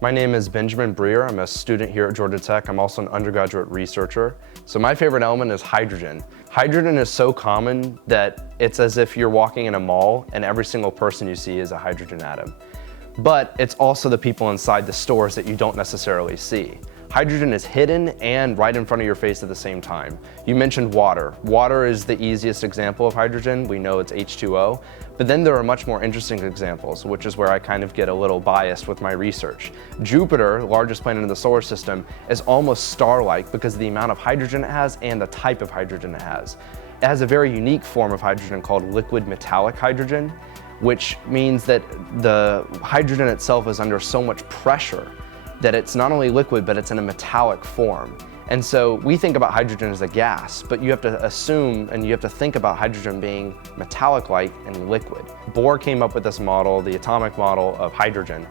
My name is Benjamin Breer. I'm a student here at Georgia Tech. I'm also an undergraduate researcher. So my favorite element is hydrogen. Hydrogen is so common that it's as if you're walking in a mall and every single person you see is a hydrogen atom. But it's also the people inside the stores that you don't necessarily see. Hydrogen is hidden and right in front of your face at the same time. You mentioned water. Water is the easiest example of hydrogen. We know it's H2O. But then there are much more interesting examples, which is where I kind of get a little biased with my research. Jupiter, the largest planet in the solar system, is almost star-like because of the amount of hydrogen it has and the type of hydrogen it has. It has a very unique form of hydrogen called liquid metallic hydrogen, which means that the hydrogen itself is under so much pressure that it's not only liquid, but it's in a metallic form. And so we think about hydrogen as a gas, but you have to assume and you have to think about hydrogen being metallic-like and liquid. Bohr came up with this model, the atomic model of hydrogen,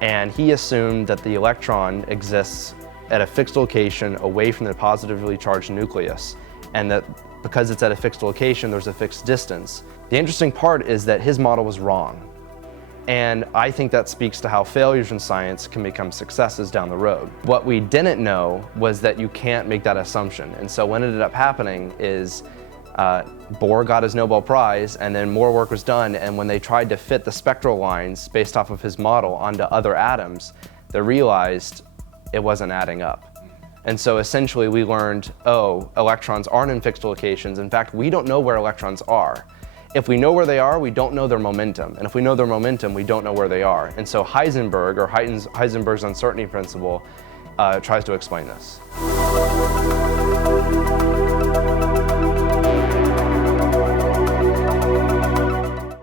and he assumed that the electron exists at a fixed location away from the positively charged nucleus, and that because it's at a fixed location, there's a fixed distance. The interesting part is that his model was wrong. And I think that speaks to how failures in science can become successes down the road. What we didn't know was that you can't make that assumption. And so what ended up happening is Bohr got his Nobel Prize, and then more work was done, and when they tried to fit the spectral lines based off of his model onto other atoms, they realized it wasn't adding up. And so essentially we learned, oh, electrons aren't in fixed locations. In fact, we don't know where electrons are. If we know where they are, we don't know their momentum. And if we know their momentum, we don't know where they are. And so Heisenberg, or Heisenberg's uncertainty principle, tries to explain this.